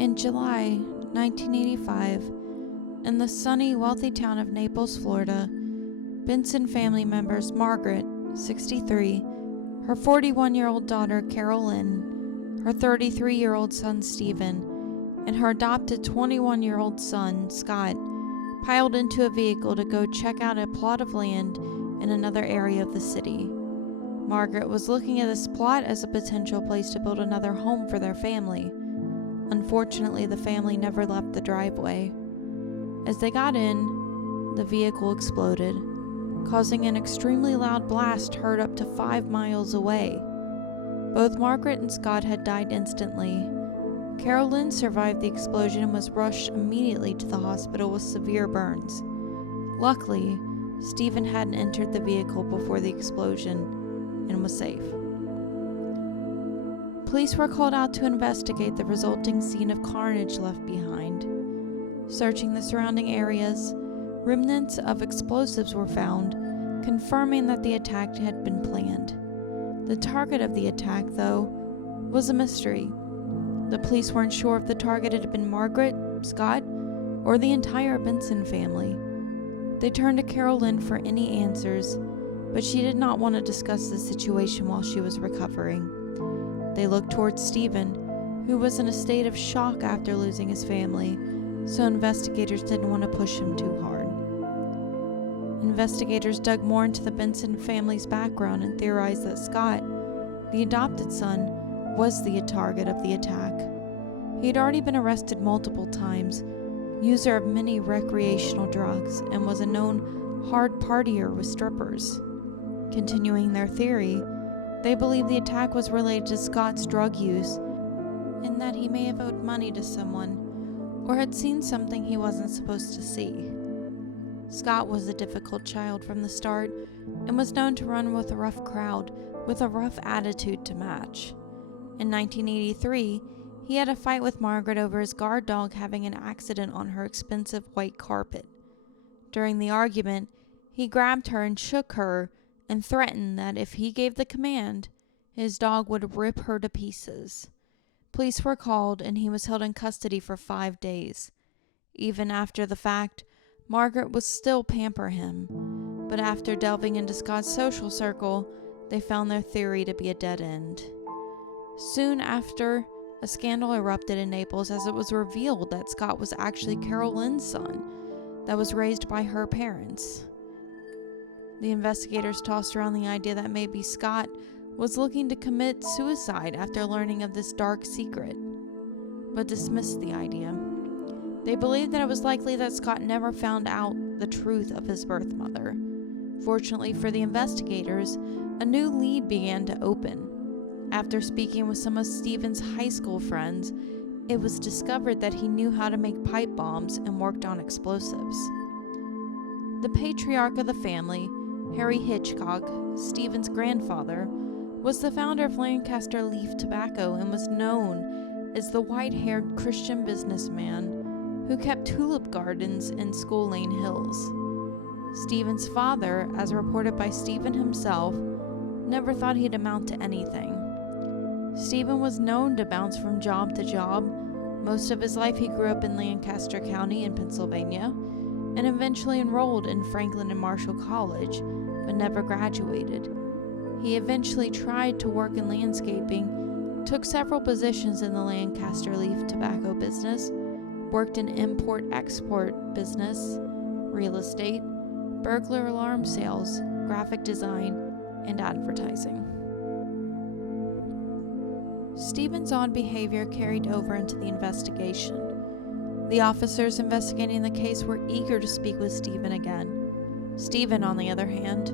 In July 1985, in the sunny, wealthy town of Naples, Florida, Benson family members Margaret, 63, her 41-year-old daughter Carol Lynn, her 33-year-old son Stephen, and her adopted 21-year-old son Scott piled into a vehicle to go check out a plot of land in another area of the city. Margaret was looking at this plot as a potential place to build another home for their family. Unfortunately, the family never left the driveway. As they got in, the vehicle exploded, causing an extremely loud blast heard up to 5 miles away. Both Margaret and Scott had died instantly. Carol Lynn survived the explosion and was rushed immediately to the hospital with severe burns. Luckily, Stephen hadn't entered the vehicle before the explosion and was safe. Police were called out to investigate the resulting scene of carnage left behind. Searching the surrounding areas, remnants of explosives were found, confirming that the attack had been planned. The target of the attack, though, was a mystery. The police weren't sure if the target had been Margaret, Scott, or the entire Benson family. They turned to Carol Lynn for any answers, but she did not want to discuss the situation while she was recovering. They looked towards Stephen, who was in a state of shock after losing his family, so investigators didn't want to push him too hard. Investigators dug more into the Benson family's background and theorized that Scott, the adopted son, was the target of the attack. He had already been arrested multiple times, user of many recreational drugs, and was a known hard partier with strippers. Continuing their theory, they believe the attack was related to Scott's drug use and that he may have owed money to someone or had seen something he wasn't supposed to see. Scott was a difficult child from the start and was known to run with a rough crowd with a rough attitude to match. In 1983, he had a fight with Margaret over his guard dog having an accident on her expensive white carpet. During the argument, he grabbed her and shook her and threatened that if he gave the command, his dog would rip her to pieces. Police were called and he was held in custody for 5 days. Even after the fact, Margaret would still pamper him, but after delving into Scott's social circle, they found their theory to be a dead end. Soon after, a scandal erupted in Naples as it was revealed that Scott was actually Carol Lynn's son that was raised by her parents. The investigators tossed around the idea that maybe Scott was looking to commit suicide after learning of this dark secret, but dismissed the idea. They believed that it was likely that Scott never found out the truth of his birth mother. Fortunately for the investigators, a new lead began to open. After speaking with some of Stephen's high school friends, it was discovered that he knew how to make pipe bombs and worked on explosives. The patriarch of the family, Harry Hitchcock, Stephen's grandfather, was the founder of Lancaster Leaf Tobacco and was known as the white-haired Christian businessman who kept tulip gardens in School Lane Hills. Stephen's father, as reported by Stephen himself, never thought he'd amount to anything. Stephen was known to bounce from job to job. Most of his life he grew up in Lancaster County in Pennsylvania and eventually enrolled in Franklin and Marshall College, but never graduated. He eventually tried to work in landscaping, took several positions in the Lancaster Leaf Tobacco business, worked in import-export business, real estate, burglar alarm sales, graphic design, and advertising. Stephen's odd behavior carried over into the investigation. The officers investigating the case were eager to speak with Stephen again. Stephen, on the other hand,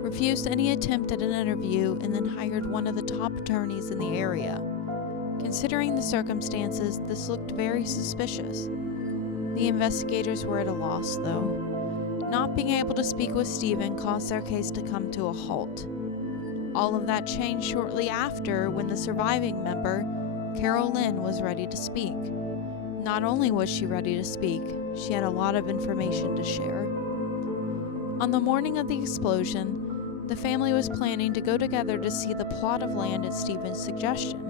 refused any attempt at an interview and then hired one of the top attorneys in the area. Considering the circumstances, this looked very suspicious. The investigators were at a loss, though. Not being able to speak with Stephen caused their case to come to a halt. All of that changed shortly after when the surviving member, Carol Lynn, was ready to speak. Not only was she ready to speak, she had a lot of information to share. On the morning of the explosion, the family was planning to go together to see the plot of land at Stephen's suggestion.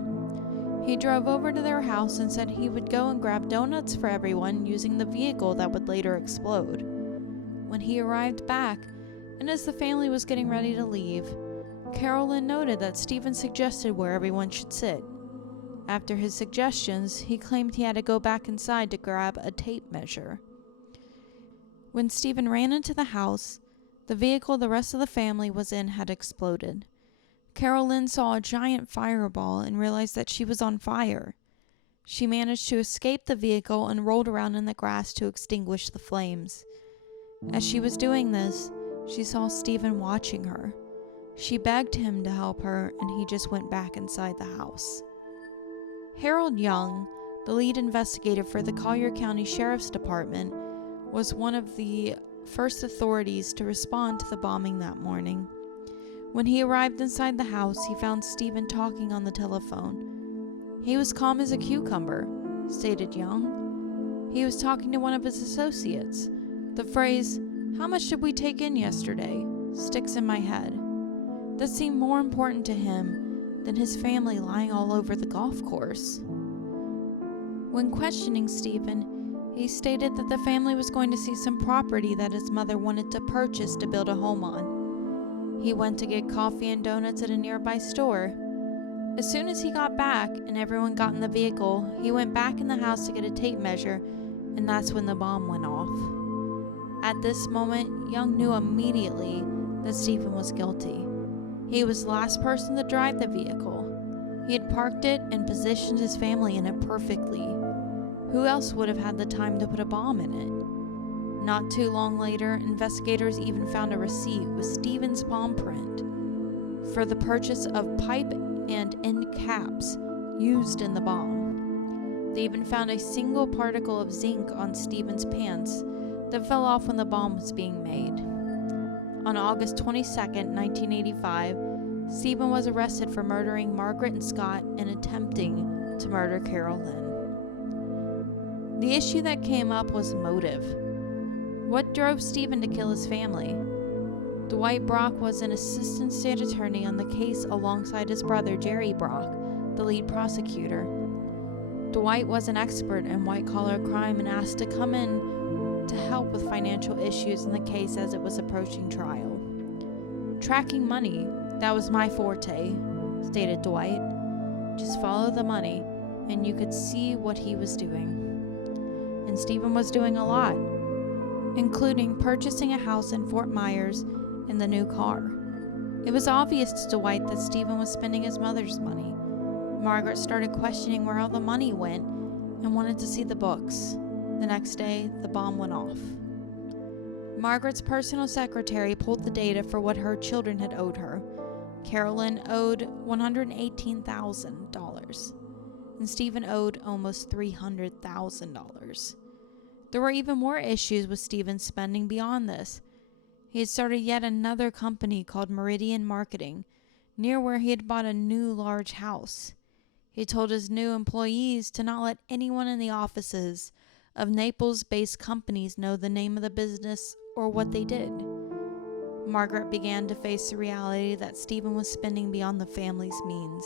He drove over to their house and said he would go and grab donuts for everyone using the vehicle that would later explode. When he arrived back, and as the family was getting ready to leave, Carolyn noted that Stephen suggested where everyone should sit. After his suggestions, he claimed he had to go back inside to grab a tape measure. When Stephen ran into the house, the vehicle the rest of the family was in had exploded. Carolyn saw a giant fireball and realized that she was on fire. She managed to escape the vehicle and rolled around in the grass to extinguish the flames. As she was doing this, she saw Stephen watching her. She begged him to help her, and he just went back inside the house. Harold Young, the lead investigator for the Collier County Sheriff's Department, was one of the first authorities to respond to the bombing that morning. When he arrived inside the house, he found Stephen talking on the telephone. He was calm as a cucumber, stated Young. He was talking to one of his associates. The phrase, "How much did we take in yesterday?" sticks in my head. That seemed more important to him than his family lying all over the golf course. When questioning Stephen, he stated that the family was going to see some property that his mother wanted to purchase to build a home on. He went to get coffee and donuts at a nearby store. As soon as he got back and everyone got in the vehicle, he went back in the house to get a tape measure, and that's when the bomb went off. At this moment, Young knew immediately that Stephen was guilty. He was the last person to drive the vehicle. He had parked it and positioned his family in it perfectly. Who else would have had the time to put a bomb in it? Not too long later, investigators even found a receipt with Stephen's palm print for the purchase of pipe and end caps used in the bomb. They even found a single particle of zinc on Stephen's pants that fell off when the bomb was being made. On August 22, 1985, Stephen was arrested for murdering Margaret and Scott and attempting to murder Carolyn. The issue that came up was motive. What drove Stephen to kill his family? Dwight Brock was an assistant state attorney on the case alongside his brother Jerry Brock, the lead prosecutor. Dwight was an expert in white-collar crime and asked to come in to help with financial issues in the case as it was approaching trial. "Tracking money, that was my forte," stated Dwight. "Just follow the money, and you could see what he was doing." And Stephen was doing a lot, including purchasing a house in Fort Myers and the new car. It was obvious to Dwight that Stephen was spending his mother's money. Margaret started questioning where all the money went and wanted to see the books. The next day, the bomb went off. Margaret's personal secretary pulled the data for what her children had owed her. Carolyn owed $118,000, and Stephen owed almost $300,000. There were even more issues with Stephen's spending beyond this. He had started yet another company called Meridian Marketing, near where he had bought a new large house. He told his new employees to not let anyone in the offices of Naples-based companies know the name of the business or what they did. Margaret began to face the reality that Stephen was spending beyond the family's means.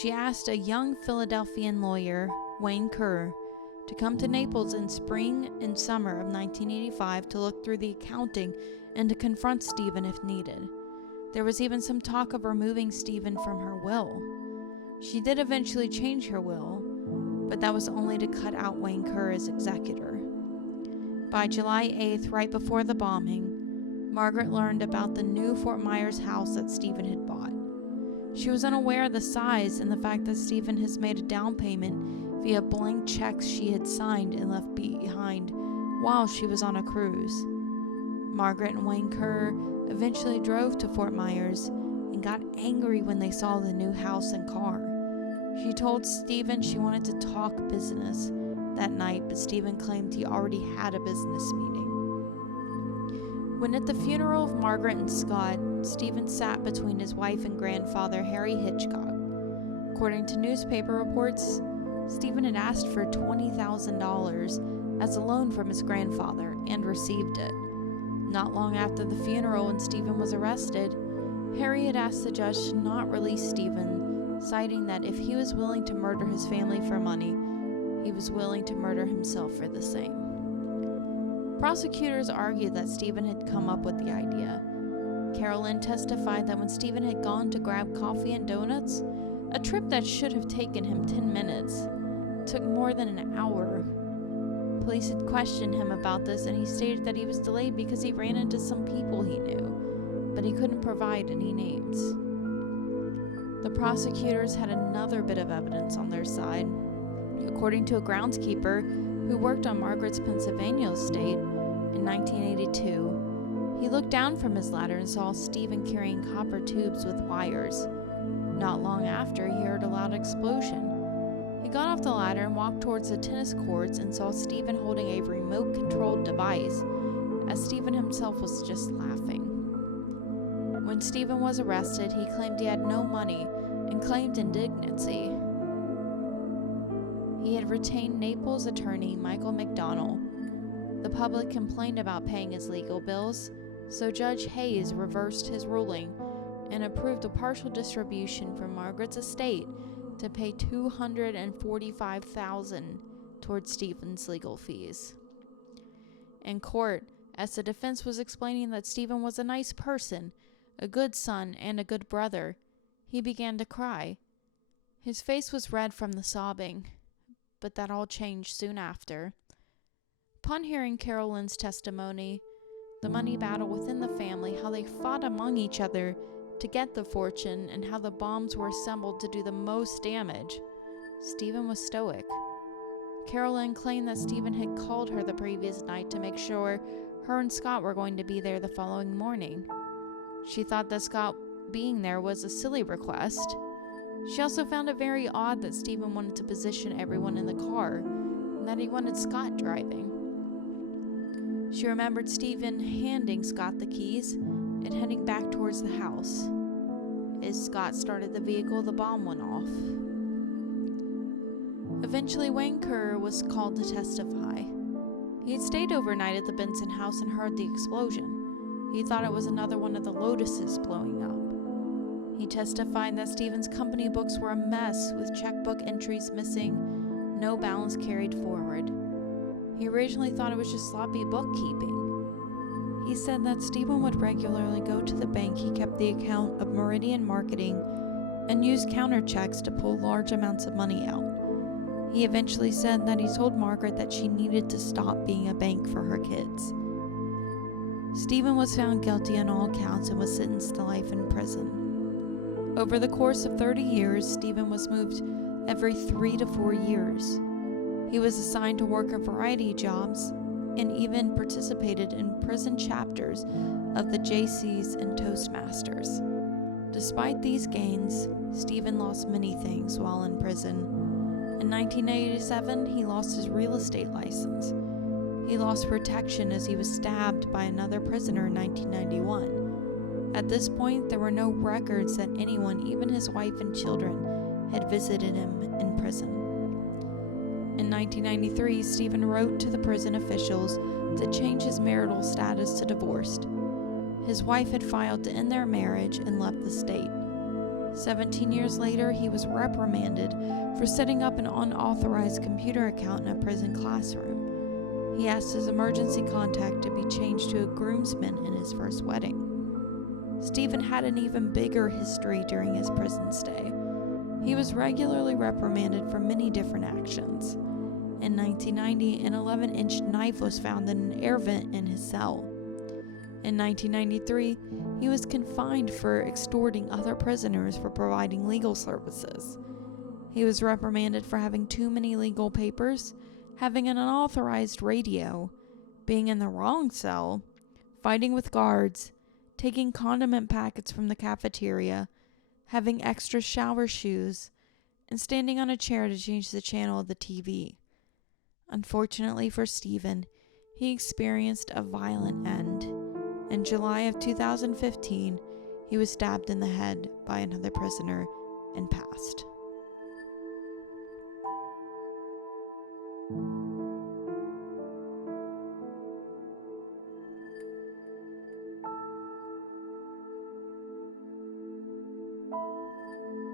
She asked a young Philadelphian lawyer, Wayne Kerr, to come to Naples in spring and summer of 1985 to look through the accounting and to confront Stephen if needed. There was even some talk of removing Stephen from her will. She did eventually change her will, but that was only to cut out Wayne Kerr as executor. By July 8th, right before the bombing, Margaret learned about the new Fort Myers house that Stephen had bought. She was unaware of the size and the fact that Stephen has made a down payment via blank checks she had signed and left behind while she was on a cruise. Margaret and Wayne Kerr eventually drove to Fort Myers and got angry when they saw the new house and car. She told Stephen she wanted to talk business that night, but Stephen claimed he already had a business meeting. When at the funeral of Margaret and Scott, Stephen sat between his wife and grandfather, Harry Hitchcock. According to newspaper reports, Stephen had asked for $20,000 as a loan from his grandfather and received it. Not long after the funeral, when Stephen was arrested, Harry had asked the judge to not release Stephen citing that if he was willing to murder his family for money, he was willing to murder himself for the same. Prosecutors argued that Stephen had come up with the idea. Carolyn testified that when Stephen had gone to grab coffee and donuts, a trip that should have taken him 10 minutes took more than an hour. Police had questioned him about this, and he stated that he was delayed because he ran into some people he knew, but he couldn't provide any names. The prosecutors had another bit of evidence on their side. According to a groundskeeper who worked on Margaret's Pennsylvania estate in 1982, he looked down from his ladder and saw Stephen carrying copper tubes with wires. Not long after, he heard a loud explosion. He got off the ladder and walked towards the tennis courts and saw Stephen holding a remote-controlled device, as Stephen himself was just laughing. When Stephen was arrested, he claimed he had no money and claimed indignancy. He had retained Naples attorney Michael McDonnell. The public complained about paying his legal bills, so Judge Hayes reversed his ruling and approved a partial distribution from Margaret's estate to pay $245,000 towards Stephen's legal fees. In court, as the defense was explaining that Stephen was a nice person, a good son, and a good brother, he began to cry. His face was red from the sobbing, but that all changed soon after. Upon hearing Carolyn's testimony, the money battle within the family, how they fought among each other to get the fortune, and how the bombs were assembled to do the most damage, Stephen was stoic. Carolyn claimed that Stephen had called her the previous night to make sure her and Scott were going to be there the following morning. She thought that Scott being there was a silly request. She also found it very odd that Stephen wanted to position everyone in the car, and that he wanted Scott driving. She remembered Stephen handing Scott the keys and heading back towards the house. As Scott started the vehicle, the bomb went off. Eventually, Wayne Kerr was called to testify. He had stayed overnight at the Benson house and heard the explosion. He thought it was another one of the Lotuses blowing up. He testified that Stephen's company books were a mess, with checkbook entries missing, no balance carried forward. He originally thought it was just sloppy bookkeeping. He said that Stephen would regularly go to the bank he kept the account of Meridian Marketing and use counter checks to pull large amounts of money out. He eventually said that he told Margaret that she needed to stop being a bank for her kids. Stephen was found guilty on all counts and was sentenced to life in prison. Over the course of 30 years, Stephen was moved every 3 to 4 years. He was assigned to work a variety of jobs and even participated in prison chapters of the JCs and Toastmasters. Despite these gains, Stephen lost many things while in prison. In 1987, he lost his real estate license. He lost protection as he was stabbed by another prisoner in 1991. At this point, there were no records that anyone, even his wife and children, had visited him in prison. In 1993, Stephen wrote to the prison officials to change his marital status to divorced. His wife had filed to end their marriage and left the state. 17 years later, he was reprimanded for setting up an unauthorized computer account in a prison classroom. He asked his emergency contact to be changed to a groomsman in his first wedding. Stephen had an even bigger history during his prison stay. He was regularly reprimanded for many different actions. In 1990, an 11-inch knife was found in an air vent in his cell. In 1993, he was confined for extorting other prisoners for providing legal services. He was reprimanded for having too many legal papers, having an unauthorized radio, being in the wrong cell, fighting with guards, taking condiment packets from the cafeteria, having extra shower shoes, and standing on a chair to change the channel of the TV. Unfortunately for Stephen, he experienced a violent end. In July of 2015, he was stabbed in the head by another prisoner and passed.